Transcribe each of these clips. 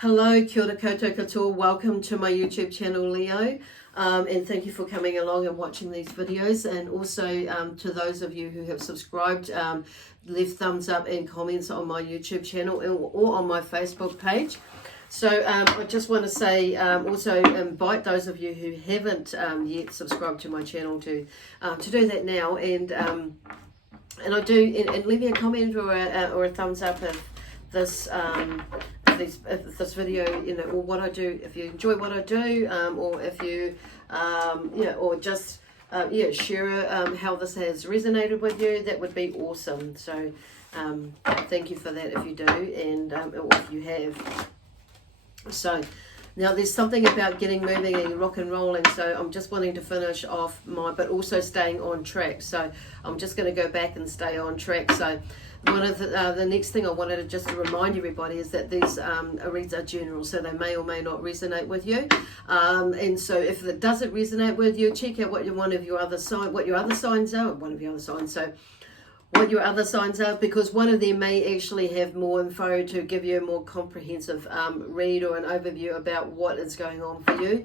Hello, kia ora koutou katoa. Welcome to my YouTube channel, Leo. And thank you for coming along and watching these videos. And also to those of you who have subscribed, left thumbs up and comments on my YouTube channel or on my Facebook page. So I just want to say, also invite those of you who haven't yet subscribed to my channel to do that now. And I do, and leave me a comment or a thumbs up if this if this video, you know, or what I do, if you enjoy what I do, or if you or just share how this has resonated with you, that would be awesome. So thank you for that if you do, and or if you have. So now there's something about getting moving and rock and rolling. So I'm just wanting to finish off but also staying on track. So I'm just going to go back and stay on track. So one of the next thing I wanted to just remind everybody is that these reads are general, so they may or may not resonate with you. And so if it doesn't resonate with you, check out what your other signs are. So what your other signs are, because one of them may actually have more info to give you a more comprehensive read or an overview about what is going on for you,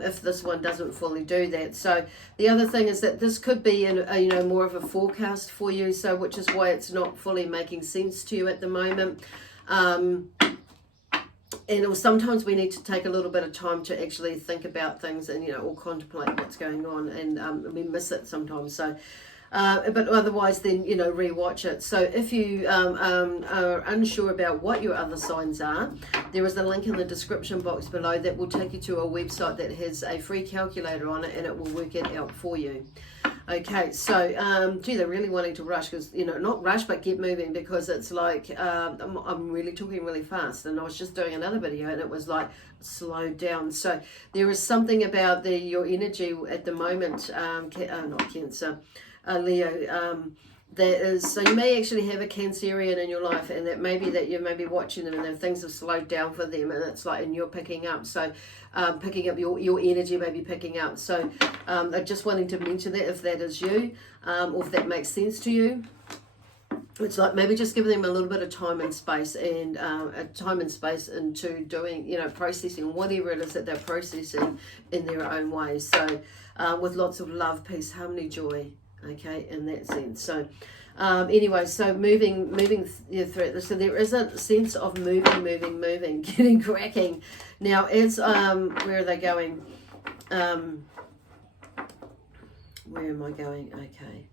if this one doesn't fully do that. So the other thing is that this could be more of a forecast for you, so which is why it's not fully making sense to you at the moment. And sometimes we need to take a little bit of time to actually think about things and or contemplate what's going on, and we miss it sometimes. So but otherwise then rewatch it. So if you are unsure about what your other signs are, there is a link in the description box below that will take you to a website that has a free calculator on it, and it will work it out for you. Okay, so they're really wanting to rush, because not rush but get moving, because it's like I'm really talking really fast, and I was just doing another video and it was like slow down. So there is something about your energy at the moment, not Cancer, Leo, that is, so you may actually have a Cancerian in your life, and that maybe that you may be watching them and then things have slowed down for them, and it's like, and you're picking up, so picking up your energy may be picking up. So I'm just wanting to mention that if that is you, or if that makes sense to you. It's like maybe just giving them a little bit of time and space, and into doing, processing whatever it is that they're processing in their own way. So with lots of love, peace, harmony, joy. Okay, in that sense. So anyway, so moving through it. So there is a sense of moving, getting cracking. Now as where are they going? Where am I going? Okay.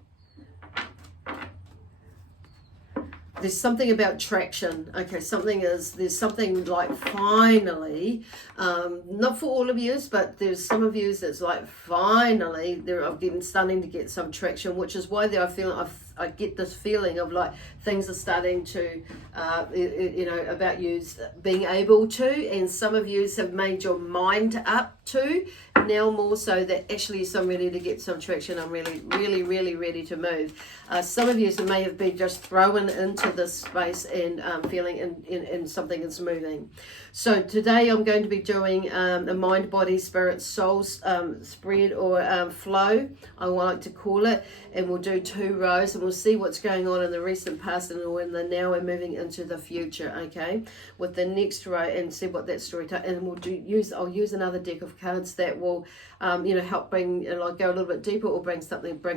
There's something about traction. Okay, there's something like finally, not for all of you, but there's some of you that's like finally I've been starting to get some traction, which is why I get this feeling of like things are starting to, about you being able to, and some of you have made your mind up to now more so that actually I'm ready to get some traction. I'm really, really, really ready to move. Some of you may have been just thrown into this space and feeling in something is moving. So today I'm going to be doing a mind, body, spirit, soul spread, or flow, I like to call it, and we'll do 2 rows, and we'll see what's going on in the recent past and in the now and moving into the future. Okay, with the next row, and see what that story and I'll use another deck of cards that will help bring, go a little bit deeper, or bring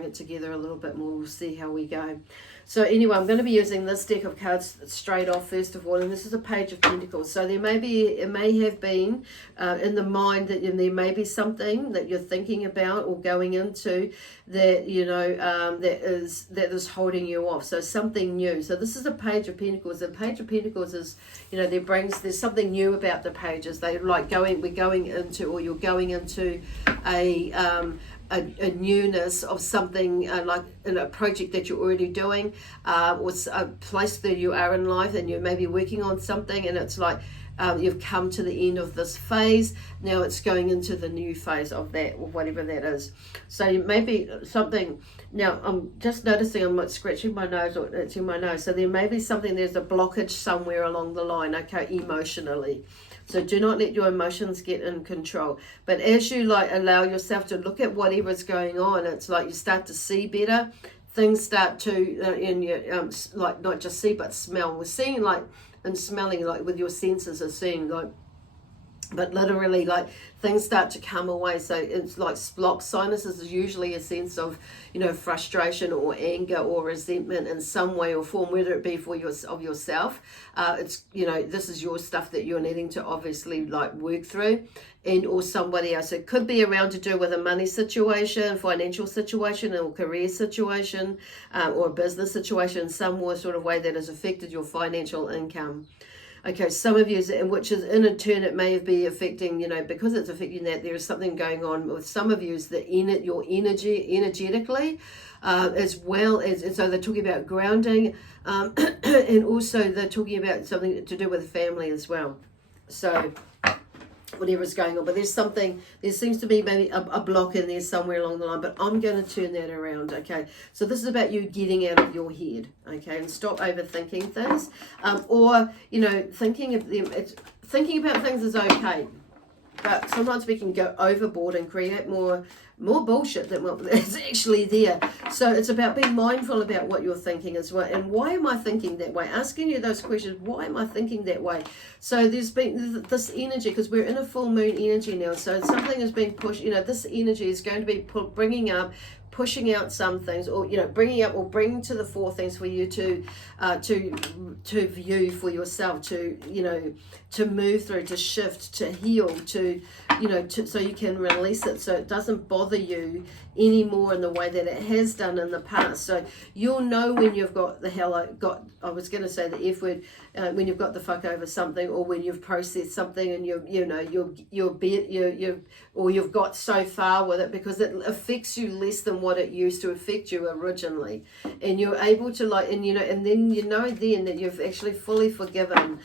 it together a little bit more. We'll see how we go. So anyway, I'm going to be using this deck of cards straight off first of all, and this is a Page of Pentacles. So it may have been in the mind that there may be something that you're thinking about or going into that that is holding you off. So something new. So this is a Page of Pentacles. The Page of Pentacles is there's something new about the pages. They like you're going into a newness of something, like in a project that you're already doing, or a place that you are in life, and you may be working on something, and it's like you've come to the end of this phase. Now it's going into the new phase of that, or whatever that is. So maybe something. Now I'm just noticing I'm like scratching my nose or itching my nose. So there may be something. There's a blockage somewhere along the line. Okay, emotionally. So do not let your emotions get in control. But as you allow yourself to look at whatever's going on, it's like you start to see better. Things start to, not just see but smell. We're seeing and smelling, like with your senses are seeing, like, but literally, like, things start to come away. So it's like blocked sinuses is usually a sense of, you know, frustration or anger or resentment in some way or form, whether it be for yourself. It's, you know, this is your stuff that you're needing to obviously like work through, and or somebody else. It could be around to do with a money situation, financial situation, or career situation, or a business situation in some more sort of way that has affected your financial income. Okay, some of you, which is in turn, it may be affecting, you know, because it's affecting that, there is something going on with some of you, is that your energy, energetically, as well as, and so they're talking about grounding, and also they're talking about something to do with family as well. So whatever's going on, but there seems to be maybe a block in there somewhere along the line, but I'm going to turn that around. Okay, so this is about you getting out of your head, okay, and stop overthinking things, or, you know, thinking about things is okay, but sometimes we can go overboard and create more bullshit than what is actually there. So it's about being mindful about what you're thinking as well. And why am I thinking that way? Asking you those questions. Why am I thinking that way? So there's been this energy, because we're in a full moon energy now. So something is being pushed. You know, this energy is going to be pushing out some things, or, you know, bringing to the fore things for you to view for yourself, to, you know, to move through, to shift, to heal, to, you know, so you can release it, so it doesn't bother you anymore in the way that it has done in the past. So you'll know when you've got I was going to say the F word, when you've got the fuck over something, or when you've processed something and you've got so far with it, because it affects you less than what it used to affect you originally, and you're able to, like, and, you know, and then you know then that you've actually fully forgiven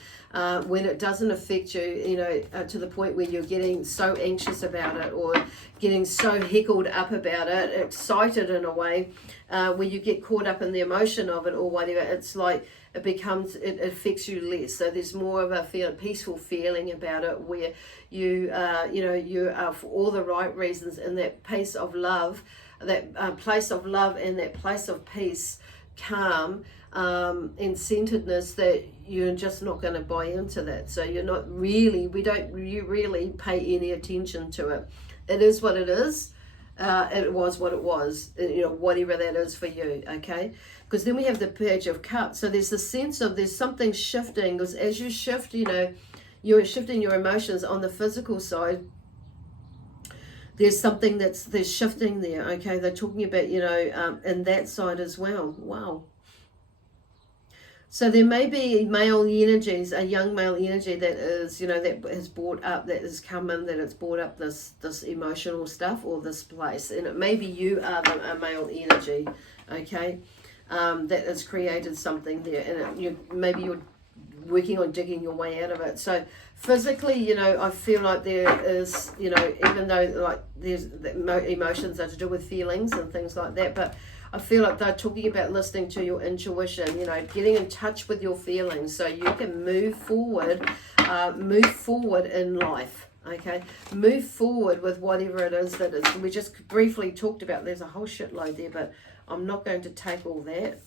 when it doesn't affect you, you know, to the point where you're getting so anxious about it, or getting so heckled up about it, excited in a way, where you get caught up in the emotion of it or whatever. It's like it affects you less. So there's more of a peaceful feeling about it, where you you are, for all the right reasons, in that place of love, and that place of peace, calm, and centeredness, that you're just not going to buy into that. So you really pay any attention to it. It is what it is. It was what it was, you know, whatever that is for you, okay? Because then we have the Page of Cups. So there's the sense of there's something shifting, because as you shift, you know, you're shifting your emotions on the physical side. There's something there's shifting there, okay? They're talking about, you know, in that side as well. Wow. So there may be male energies, a young male energy that is, you know, that has brought up, that has come in, that has brought up this emotional stuff, or this place. And it may be you are a male energy, okay, that has created something there. And maybe you're working on digging your way out of it. So physically, you know, I feel like there is, you know, even though like there's emotions are to do with feelings and things like that, but I feel like they're talking about listening to your intuition, you know, getting in touch with your feelings so you can move forward in life, okay? Move forward with whatever it is that is. We just briefly talked about, there's a whole shitload there, but I'm not going to take all that.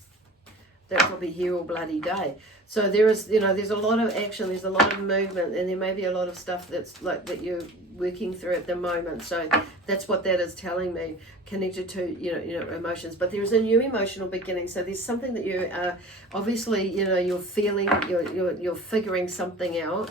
That's probably here all bloody day. So there is, you know, there's a lot of action, there's a lot of movement, and there may be a lot of stuff that's like that you're working through at the moment. So that's what that is telling me, connected to, you know, emotions. But there's a new emotional beginning. So there's something that you are obviously, you know, you're feeling, you're figuring something out.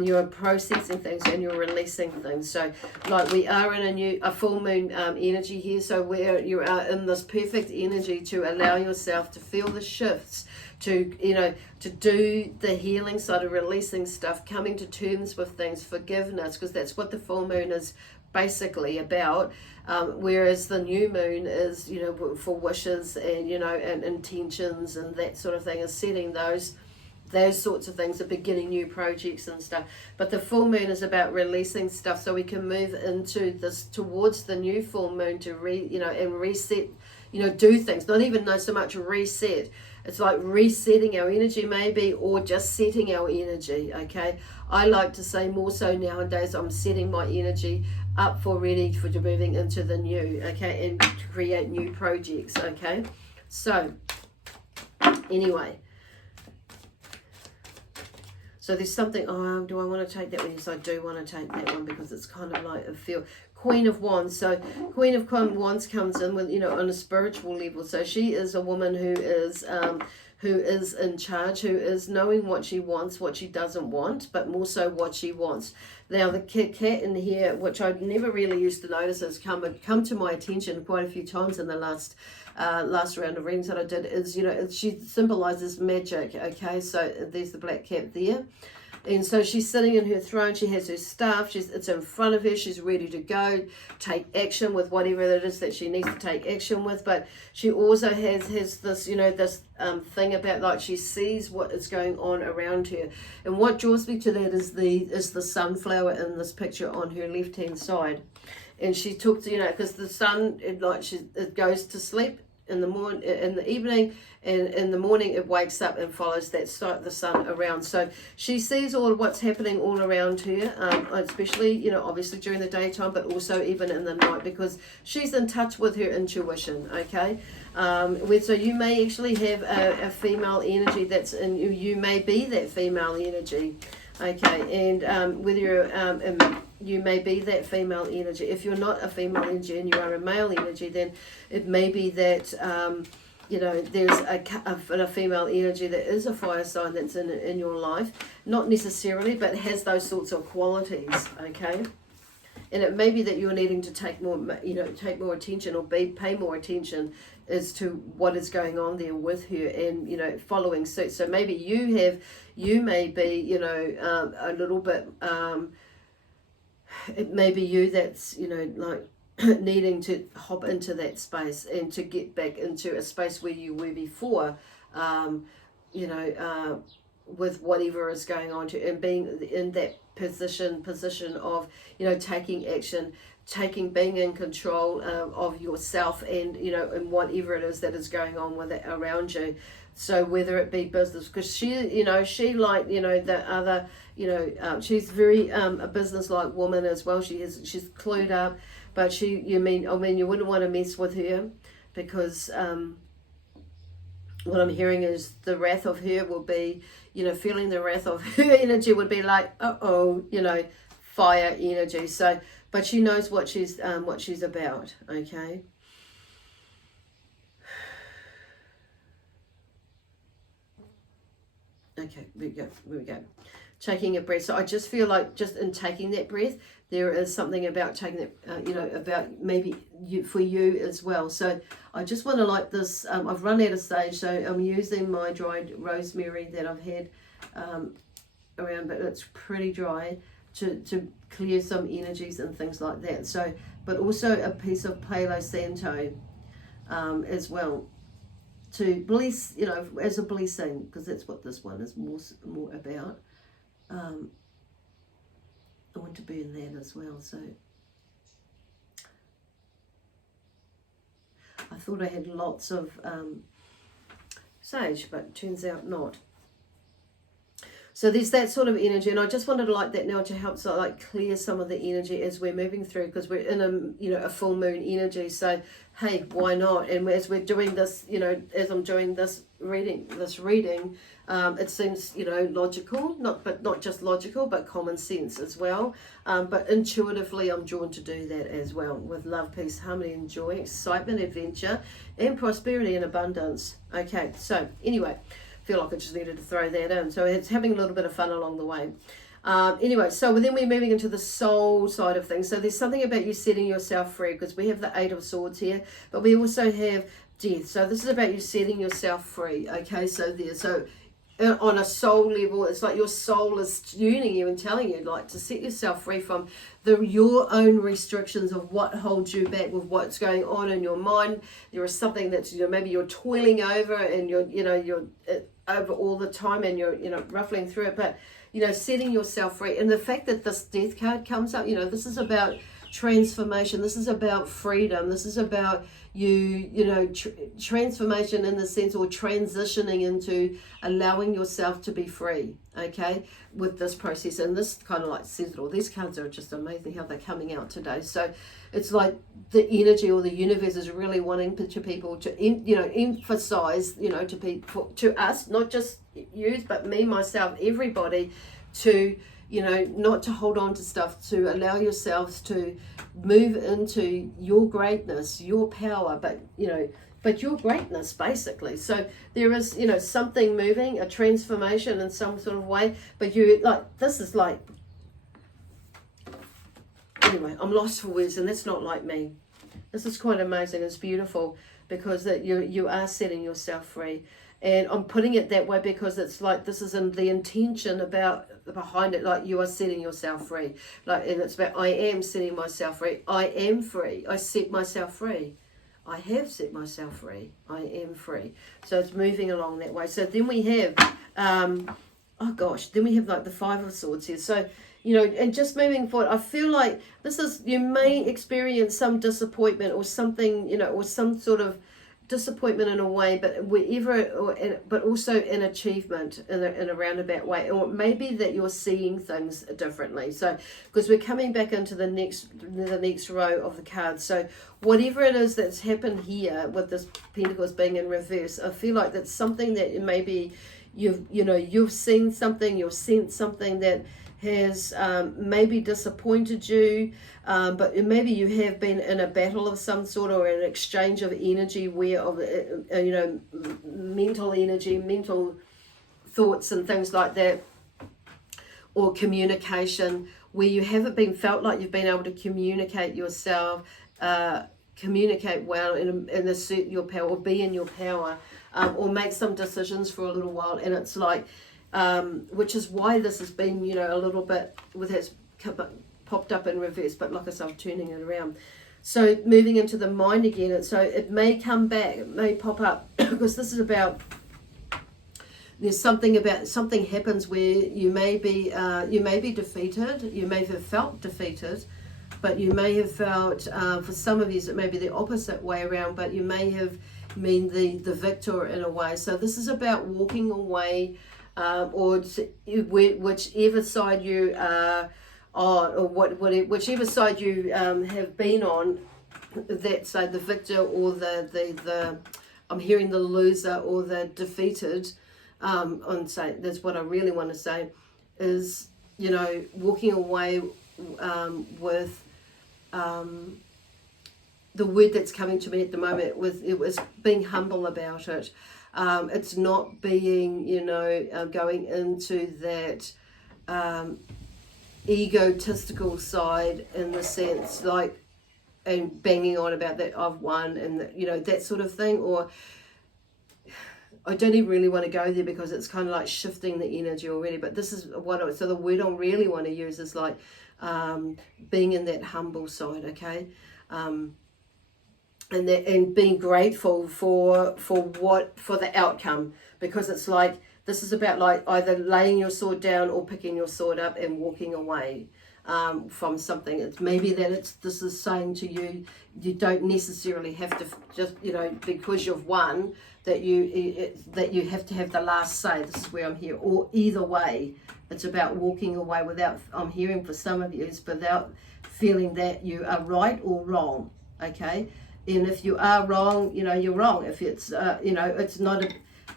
You're processing things and you're releasing things. So like we are in a full moon energy here. So where you are in this perfect energy to allow yourself to feel the shifts, to, you know, to do the healing side of releasing stuff, coming to terms with things, forgiveness, because that's what the full moon is basically about. Whereas the new moon is, you know, for wishes and, you know, and intentions and that sort of thing, is setting those sorts of things, are beginning new projects and stuff. But the full moon is about releasing stuff so we can move into this, towards the new full moon, to and reset, you know, do things. Not even so much reset. It's like resetting our energy maybe, or just setting our energy, okay? I like to say more so nowadays, I'm setting my energy up for moving into the new, okay? And to create new projects, okay? So, anyway. So there's something, oh, do I want to take that one? Yes, I do want to take that one, because it's kind of like a feel. Queen of Wands. So Queen of Wands comes in with, you know, on a spiritual level. So she is a woman who is in charge, who is knowing what she wants, what she doesn't want, but more so what she wants. Now the cat in here, which I never really used to notice, has come to my attention quite a few times in the last round of readings that I did, is, you know, she symbolizes magic. Okay, so there's the black cat there. And so she's sitting in her throne, she has her staff, it's in front of her, she's ready to go, take action with whatever it is that she needs to take action with. But she also has this, you know, this thing about, like, she sees what is going on around her. And what draws me to that is the sunflower in this picture on her left-hand side. And she took to, you know, because the sun, it goes to sleep in the evening, and in the morning it wakes up and follows the sun around. So she sees all of what's happening all around her, especially, you know, obviously during the daytime, but also even in the night, because she's in touch with her intuition. Okay, so you may actually have a female energy that's in you. You may be that female energy. Okay, and whether you're you may be that female energy. If you're not a female energy and you are a male energy, then it may be that you know, there's a female energy that is a fire sign that's in your life, not necessarily, but has those sorts of qualities. Okay, and it may be that you're needing to take more, you know, take more attention, or pay more attention as to what is going on there with her, and, you know, following suit. So maybe you may be, you know, a little bit, it may be you that's, you know, like needing to hop into that space and to get back into a space where you were before, you know, with whatever is going on to, and being in that position of, you know, taking action, being in control of yourself, and, you know, and whatever it is that is going on with it around you. So whether it be business, because she, you know, she, like, you know, the other, you know, she's very a business-like woman as well. She's clued up, but you wouldn't want to mess with her, because what I'm hearing is the wrath of her will be, you know, feeling the wrath of her energy would be like, you know, fire energy. So, but she knows what she's about. Okay. Okay, here we go. Taking a breath. So I just feel like, just in taking that breath, there is something about taking that, you know, about maybe for you as well. So I just want to light this. I've run out of sage, so I'm using my dried rosemary that I've had around, but it's pretty dry, to clear some energies and things like that. So, but also a piece of Palo Santo as well, to bless, you know, as a blessing, because that's what this one is more about. I want to burn that as well. So I thought I had lots of sage, but turns out not. So there's that sort of energy, and I just wanted to light that now to help sort of like clear some of the energy as we're moving through, because we're in a full moon energy. So hey, why not? And as we're doing this, you know, as I'm doing this reading, it seems, you know, logical, not just logical, but common sense as well. But intuitively, I'm drawn to do that as well, with love, peace, harmony, and joy, excitement, adventure, and prosperity and abundance. Okay, so anyway, feel like I just needed to throw that in. So it's having a little bit of fun along the way. Anyway, so then we're moving into the soul side of things. So there's something about you setting yourself free, because we have the Eight of Swords here, but we also have death. So this is about you setting yourself free. Okay, so on a soul level, it's like your soul is tuning you and telling you, like, to set yourself free from your own restrictions of what holds you back with what's going on in your mind. There is something that, you know, maybe you're toiling over, and you're over all the time, and you're, you know, ruffling through it, but, you know, setting yourself free. And the fact that this death card comes up, you know, this is about transformation. This is about freedom. This is about transformation in the sense, or transitioning into allowing yourself to be free, okay, with this process. And this kind of like says it all. These cards are just amazing how they're coming out today. So it's like the energy, or the universe, is really wanting to people to, emphasize, to us, not just you, but me, myself, everybody, to, you know, not to hold on to stuff, to allow yourselves to move into your greatness, your power, but, you know, but your greatness, basically. So there is, you know, something moving, a transformation in some sort of way, but you, like, this is like, anyway, I'm lost for words, and that's not like me. This is quite amazing. It's beautiful, because that you are setting yourself free. And I'm putting it that way because it's like, this is in the intention behind it, like you are setting yourself free. Like, and it's about, I am setting myself free. I am free. I set myself free. I have set myself free. I am free. So it's moving along that way. So then we have, oh gosh, then we have like the Five of Swords here. So, you know, and just moving forward, I feel like this is, you may experience some disappointment or something, you know, or some sort of disappointment in a way, but wherever, but also an achievement in a roundabout way, or maybe that you're seeing things differently. So, because we're coming back into the next row of the cards. So, whatever it is that's happened here with this Pentacles being in reverse, I feel like that's something that maybe you've seen something, you've sensed something that has maybe disappointed you, but maybe you have been in a battle of some sort, or an exchange of energy, where of you know, mental energy, mental thoughts and things like that, or communication, where you haven't been felt like you've been able to communicate yourself, communicate well and assert your power, or be in your power, or make some decisions for a little while. And it's like, which is why this has been, you know, a little bit with has popped up in reverse, but like I said, I'm turning it around. So moving into the mind again, and so it may come back, it may pop up, because this is about, there's something happens where you may be defeated, you may have felt defeated, but you may have felt, for some of you it may be the opposite way around, but you may have been the victor in a way. So this is about walking away, or whichever side you are on, or whichever side you have been on, that say the victor or the I'm hearing the loser or the defeated, on say, that's what I really want to say, is, you know, walking away with the word that's coming to me at the moment, it was being humble about it. It's not being, you know, going into that egotistical side, in the sense like, and banging on about that I've won, and you know, that sort of thing. Or I don't even really want to go there, because it's kind of like shifting the energy already. But this is what so the word I really want to use is like being in that humble side, okay? And being grateful for the outcome, because it's like, this is about like either laying your sword down or picking your sword up and walking away from something. It's maybe that this is saying to you, you don't necessarily have to just, you know, because you've won, that you have to have the last say. This is where I'm here. Or either way, it's about walking away without, I'm hearing for some of you, it's without feeling that you are right or wrong, okay? And if you are wrong, you know, you're wrong. If it's, you know, it's not,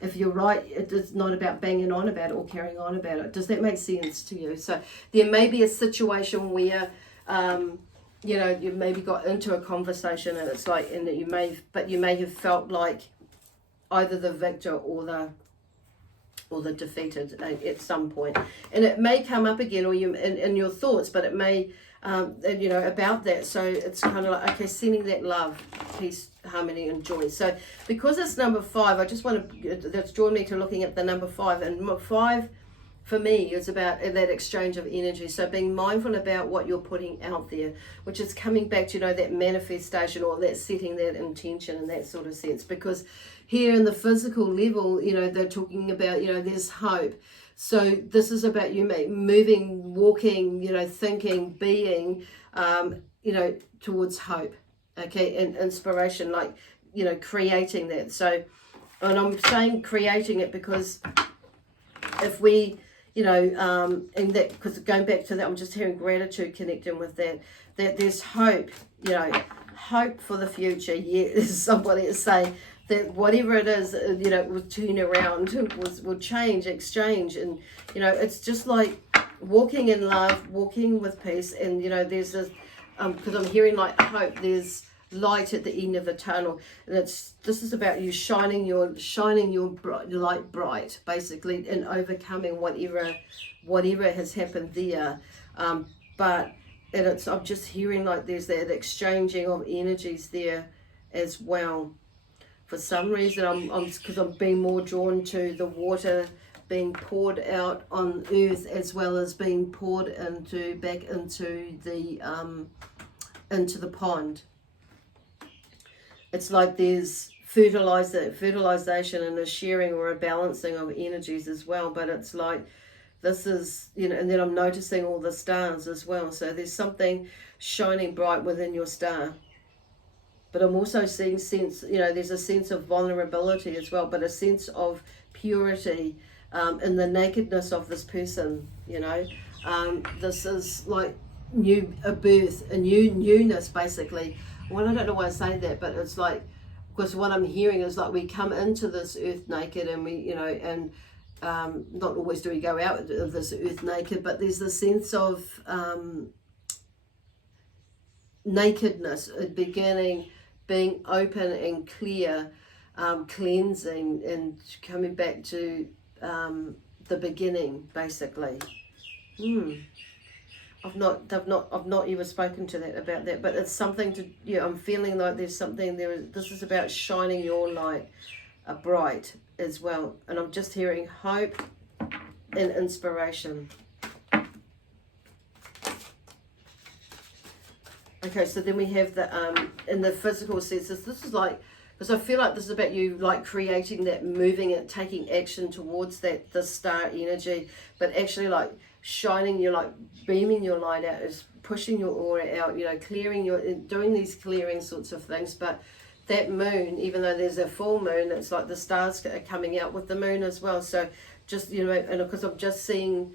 if you're right, it's not about banging on about it or carrying on about it. Does that make sense to you? So there may be a situation where, you know, you maybe got into a conversation, and it's like, and you may have felt like either the victor or the defeated at some point. And it may come up again, or you in your thoughts, but it may, you know, about that. So it's kind of like, okay, sending that love, peace, harmony and joy. So because it's number 5, I just want to, that's drawn me to looking at the number 5. And 5 for me is about that exchange of energy. So being mindful about what you're putting out there, which is coming back to, you know, that manifestation, or that setting that intention in that sort of sense. Because here in the physical level, you know, they're talking about, you know, there's hope. So this is about you moving, walking, you know, thinking, being, you know, towards hope, okay, and inspiration, like, you know, creating that. So, and I'm saying creating it because if we, you know, and that, because going back to that, I'm just hearing gratitude, connecting with that there's hope, you know, hope for the future. Yeah, somebody is saying that whatever it is, you know, will turn around, will change, exchange. And, you know, it's just like walking in love, walking with peace. And, you know, there's this, because I'm hearing like hope, there's light at the end of the tunnel. And this is about you shining your light bright, basically, and overcoming whatever has happened there. But I'm just hearing like there's that exchanging of energies there as well. For some reason, because I'm being more drawn to the water being poured out on earth, as well as being poured back into the pond. It's like there's fertilization and a sharing or a balancing of energies as well. But it's like this is, you know, and then I'm noticing all the stars as well. So there's something shining bright within your star. But I'm also seeing there's a sense of vulnerability as well, but a sense of purity in the nakedness of this person, you know. This is like a birth, a newness, basically. Well, I don't know why I say that, but it's like, because what I'm hearing is like we come into this earth naked, and we, you know, and not always do we go out of this earth naked, but there's the sense of nakedness, being open and clear, cleansing and coming back to the beginning, basically. I've not even spoken to that about that, but it's something to, yeah, I'm feeling like there's something there. This is about shining your light bright as well. And I'm just hearing hope and inspiration. Okay, so then we have the in the physical senses, this is like, because I feel like this is about you like creating that, moving it, taking action towards that, the star energy, but actually like shining your light, beaming your light out, is pushing your aura out, you know, doing these clearing sorts of things. But that moon, even though there's a full moon, it's like the stars are coming out with the moon as well. So just, you know, and because I'm just seeing,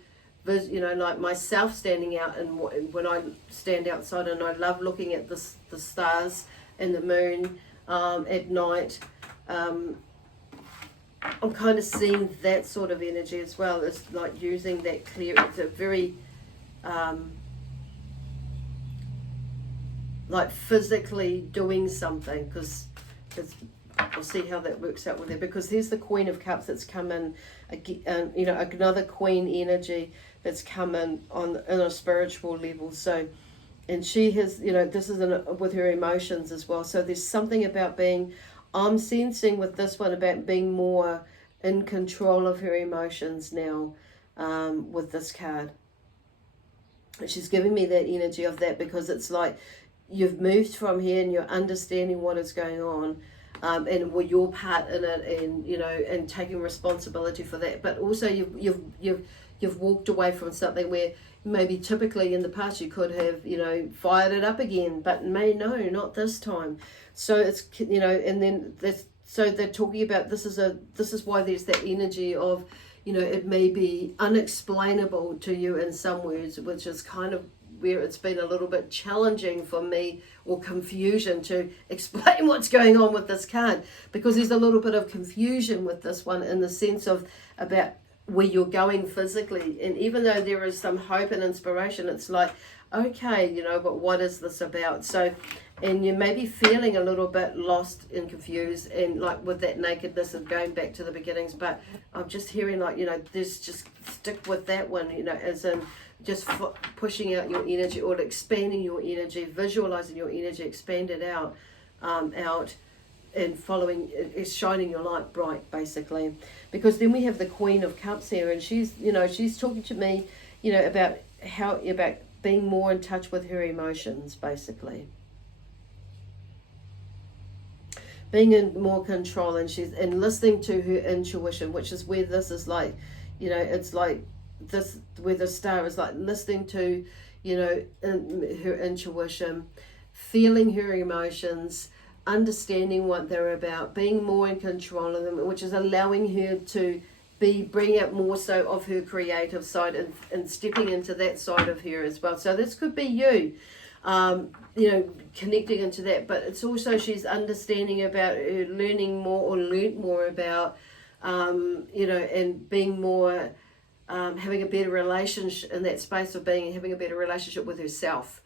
you know, like myself standing out, and when I stand outside, and I love looking at the stars and the moon at night. I'm kind of seeing that sort of energy as well. It's like using that clear, it's a very like physically doing something, because we'll see how that works out with her, because here's the Queen of Cups that's come in, you know, another Queen energy that's come in on a spiritual level. So, and she has, you know, this is with her emotions as well. So there's something about I'm sensing with this one about being more in control of her emotions now with this card. And she's giving me that energy of that, because it's like you've moved from here and you're understanding what is going on, and your part in it, and, you know, and taking responsibility for that. But also you've walked away from something where maybe typically in the past you could have, you know, fired it up again, but not this time. So it's, you know, and then so they're talking about this is why there's that energy of, you know, it may be unexplainable to you in some words, which is kind of where it's been a little bit challenging for me, or confusion, to explain what's going on with this card, because there's a little bit of confusion with this one in the sense of about where you're going physically. And even though there is some hope and inspiration, it's like, okay, you know, but what is this about? So, and you may be feeling a little bit lost and confused, and like with that nakedness of going back to the beginnings. But I'm just hearing like, you know, there's just stick with that one, you know, as in just pushing out your energy, or expanding your energy, visualizing your energy, expand it out, and following, is shining your light bright, basically. Because then we have the Queen of Cups here, and she's, you know, she's talking to me, you know, about being more in touch with her emotions, basically. Being in more control, and listening to her intuition, which is where this is like, you know, it's like this, where the star is like listening to, you know, her intuition, feeling her emotions, understanding what they're about, being more in control of them, which is allowing her to bring out more so of her creative side, and stepping into that side of her as well. So this could be you. you know, connecting into that. But it's also she's understanding about her, learning more or learnt more about, you know, and being more, having a better relationship in that space of having a better relationship with herself.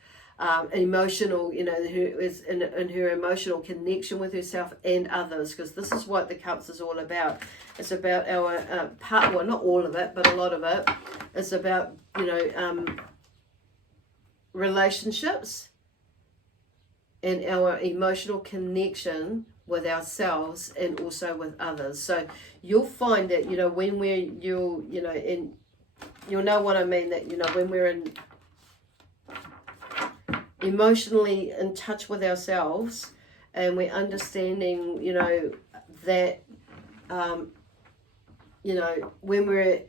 Emotional, you know, is in her emotional connection with herself and others, because this is what the Cups is all about. It's about our part, well, not all of it, but a lot of it. It's about, you know, relationships and our emotional connection with ourselves and also with others. So you'll find that, you know, when you'll know what I mean, that, you know, when we're emotionally in touch with ourselves and we're understanding, you know, that, you know, when we're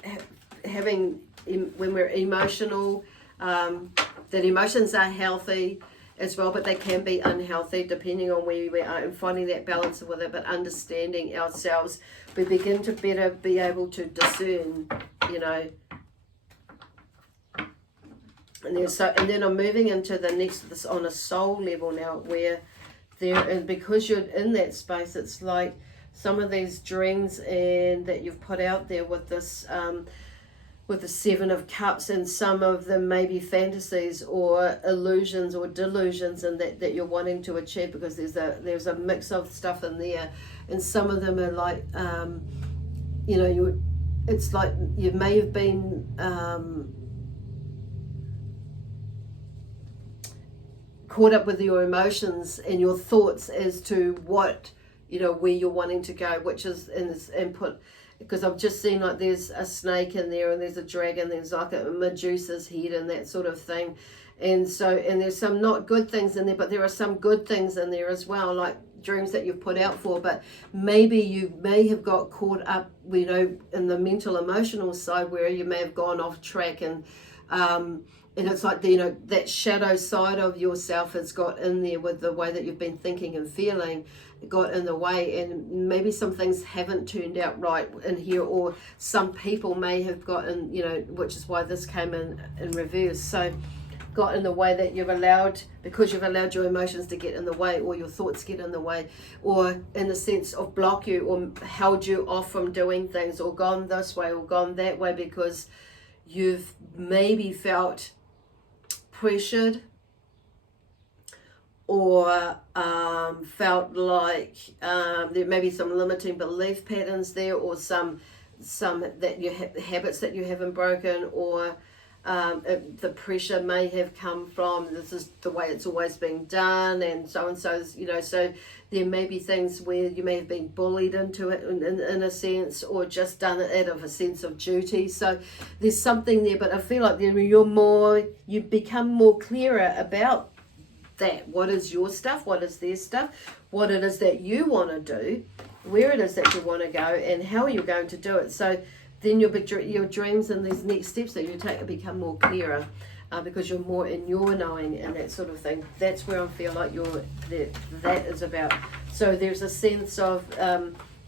when we're emotional, that emotions are healthy as well, but they can be unhealthy depending on where we are, and finding that balance with it, but understanding ourselves, we begin to better be able to discern, you know. And then I'm moving into the next, this on a soul level now, where and because you're in that space, it's like some of these dreams and that you've put out there with this, with the Seven of Cups, and some of them may be fantasies or illusions or delusions, and that you're wanting to achieve, because there's a mix of stuff in there, and some of them are like, you know, it's like you may have been caught up with your emotions and your thoughts as to what, you know, where you're wanting to go, which is in this input. Because I've just seen like there's a snake in there, and there's a dragon, there's like a Medusa's head and that sort of thing. And so, and there's some not good things in there, but there are some good things in there as well, like dreams that you've put out for. But maybe you may have got caught up, you know, in the mental emotional side, where you may have gone off track, and it's like, you know, that shadow side of yourself has got in there with the way that you've been thinking and feeling, got in the way, and maybe some things haven't turned out right in here, or some people may have gotten, you know, which is why this came in reverse. So got in the way, that you've allowed, because you've allowed your emotions to get in the way, or your thoughts get in the way, or in the sense of block you or held you off from doing things, or gone this way or gone that way, because you've maybe felt pressured, or felt like there may be some limiting belief patterns there, or some that you have habits that you haven't broken, or the pressure may have come from, this is the way it's always been done, and so, you know, so there may be things where you may have been bullied into it in a sense, or just done it out of a sense of duty. So there's something there, but I feel like you become more clearer about that. What is your stuff? What is their stuff? What it is that you want to do, where it is that you want to go, and how you're going to do it. So then your dreams and these next steps that you take become more clearer, because you're more in your knowing and that sort of thing. That's where I feel like that is about. So there's a sense of,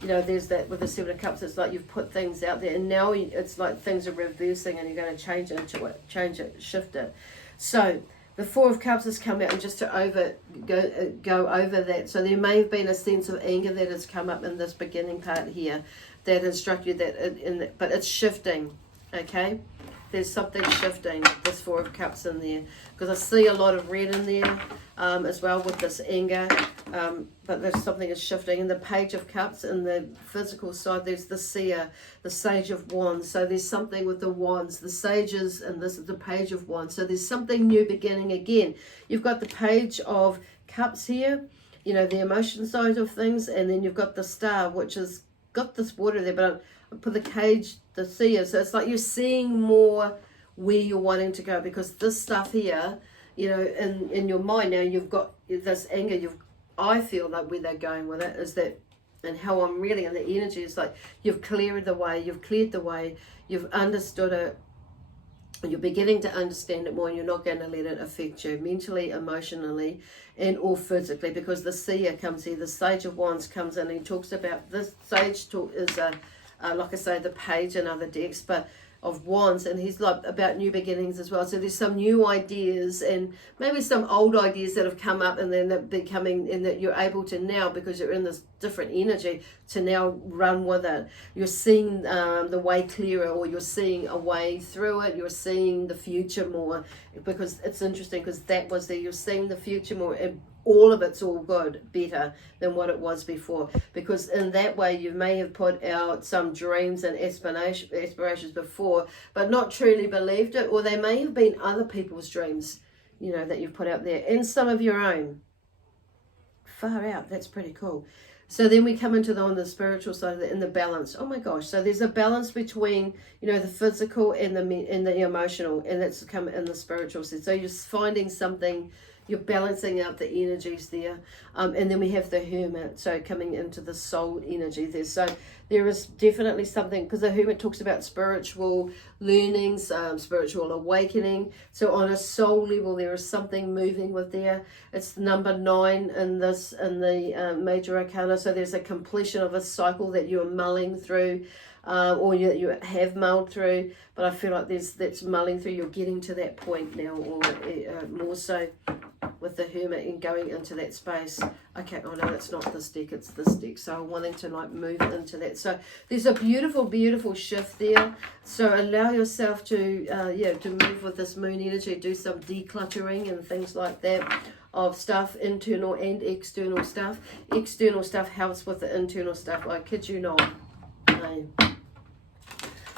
you know, there's that with the Seven of Cups, it's like you've put things out there, and now it's like things are reversing, and you're going to change it, shift it. So the Four of Cups has come out, and just to go over that. So there may have been a sense of anger that has come up in this beginning part here, that has struck you, but it's shifting, okay? There's something shifting, this Four of Cups in there, because I see a lot of red in there as well with this anger, but there's something is shifting. In the Page of Cups, in the physical side, there's the Seer, the Sage of Wands. So there's something with the Wands, the Sages, and this is the Page of Wands. So there's something new beginning again. You've got the Page of Cups here, you know, the emotion side of things, and then you've got the Star, which has got this water there, but I put the Cage, the Seer. So it's like you're seeing more where you're wanting to go, because this stuff here, you know, in your mind now, you've got this anger. I feel like where they're going with it is that, and how I'm really in the energy is like you've cleared the way, you've understood it, you're beginning to understand it more, and you're not going to let it affect you mentally, emotionally, and or physically, because the Seer comes here, the Sage of Wands comes in, and he talks about this Sage is like I say, the Page in other decks, but of Wands, and he's like about new beginnings as well. So there's some new ideas and maybe some old ideas that have come up, and then they're becoming, and that you're able to now, because you're in this different energy, to now run with it. You're seeing the way clearer, or you're seeing a way through it. You're seeing the future more, because it's interesting, because that was there. You're seeing the future more, and all of it's all good, better than what it was before, because in that way you may have put out some dreams and aspirations before, but not truly believed it, or they may have been other people's dreams, you know, that you've put out there, and some of your own. Far out. That's pretty cool. So then we come into on the spiritual side of it, in the balance. Oh my gosh. So there's a balance between, you know, the physical and the emotional, and that's come in the spiritual side. So you're finding something, you're balancing out the energies there. And then we have the Hermit, so coming into the soul energy there. So there is definitely something, because the Hermit talks about spiritual learnings, spiritual awakening. So on a soul level, there is something moving with there. It's number 9 in the major arcana. So there's a completion of a cycle that you're mulling through, or you have mulled through. But I feel like that's mulling through. You're getting to that point now, or more so with the Hermit and going into that space. Okay, oh no, it's not this deck, it's this deck. So I'm wanting to like move into that. So there's a beautiful, beautiful shift there. So allow yourself to, to move with this moon energy, do some decluttering and things like that of stuff, internal and external stuff. External stuff helps with the internal stuff, I kid you not.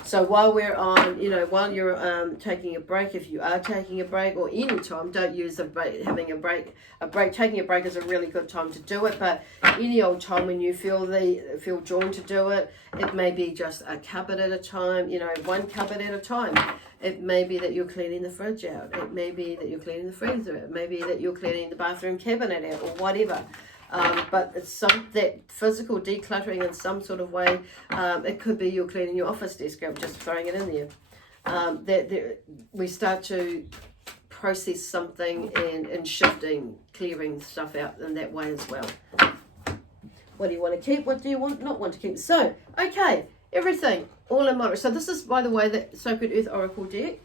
So while we're on, while you're taking a break, if you are taking a break, or any time, don't use a break, having a break. Taking a break is a really good time to do it, but any old time when you feel drawn to do it, it may be just a cupboard at a time, one cupboard at a time. It may be that you're cleaning the fridge out. It may be that you're cleaning the freezer out. It may be that you're cleaning the bathroom cabinet out, or whatever. But it's that physical decluttering in some sort of way. It could be you're cleaning your office desk. I'm just throwing it in there. We start to process something and shifting, clearing stuff out in that way as well. What do you want to keep? What do you not want to keep? So, okay, everything, all in moderation. So this is, by the way, the Sacred Earth Oracle deck.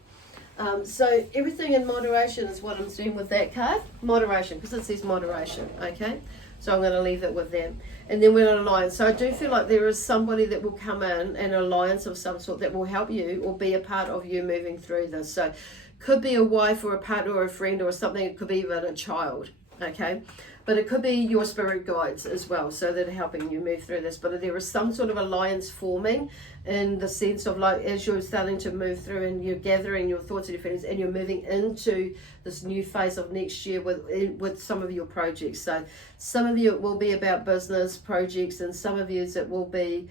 So everything in moderation is what I'm seeing with that card. Moderation, because it says moderation, okay? So I'm going to leave it with them. And then we're in alliance. So I do feel like there is somebody that will come in, an alliance of some sort, that will help you or be a part of you moving through this. So could be a wife or a partner or a friend or something. It could be even a child, okay? But it could be your spirit guides as well, so that are helping you move through this. But there is some sort of alliance forming, in the sense of, like, as you're starting to move through and you're gathering your thoughts and your feelings, and you're moving into this new phase of next year with some of your projects. So some of you, it will be about business projects, and some of you it will be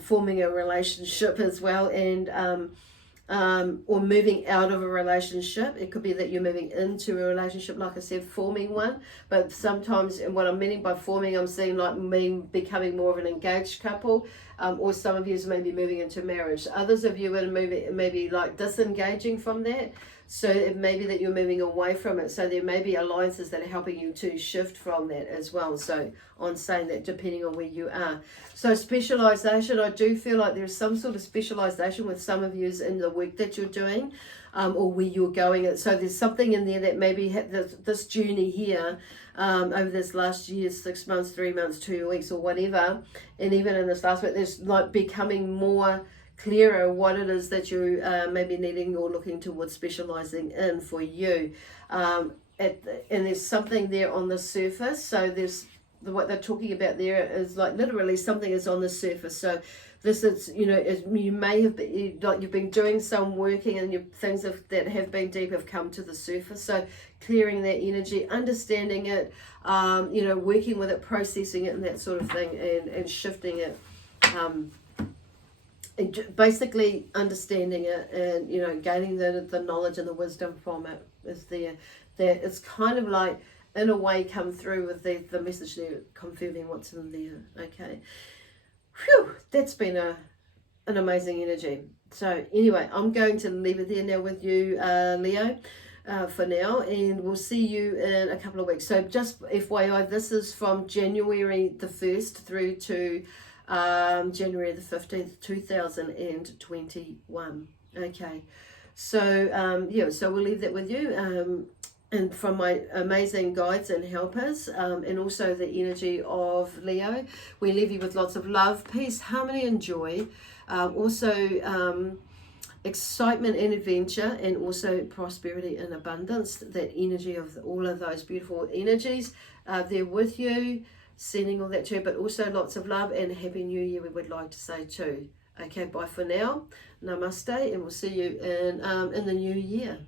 forming a relationship as well, and or moving out of a relationship. It could be that you're moving into a relationship, like I said, forming one. But sometimes, and what I'm meaning by forming, I'm seeing like becoming more of an engaged couple, or some of you may be moving into marriage. Others of you are maybe like disengaging from that. So it may be that you're moving away from it. So there may be alliances that are helping you to shift from that as well. So on saying that, depending on where you are. So specialization, I do feel like there's some sort of specialization with some of you in the work that you're doing, or where you're going. So there's something in there that maybe this journey here, over this last year, 6 months, 3 months, 2 weeks, or whatever. And even in this last week, there's like becoming more clearer what it is that you maybe needing or looking towards specializing in for you. And there's something there on the surface. So there's what they're talking about there is like literally something is on the surface. So this is, you may have been, like, you've been doing some working, and things that have been deep have come to the surface. So clearing that energy, understanding it, working with it, processing it, and that sort of thing, and shifting it. Basically understanding it, and gaining the knowledge and the wisdom from it is there. That it's kind of like, in a way, come through with the message there, confirming what's in there. Okay, phew, that's been an amazing energy. So anyway, I'm going to leave it there now with you, Leo, for now, and we'll see you in a couple of weeks. So just FYI, this is from January the 1st through to January the 15th, 2021. Okay, so yeah, so we'll leave that with you. And from my amazing guides and helpers, and also the energy of Leo, we leave you with lots of love, peace, harmony, and joy. Also, excitement and adventure, and also prosperity and abundance. That energy of all of those beautiful energies, they're with you, sending all that to you, but also lots of love and Happy New Year, we would like to say too. Okay, bye for now. Namaste, and we'll see you in the new year.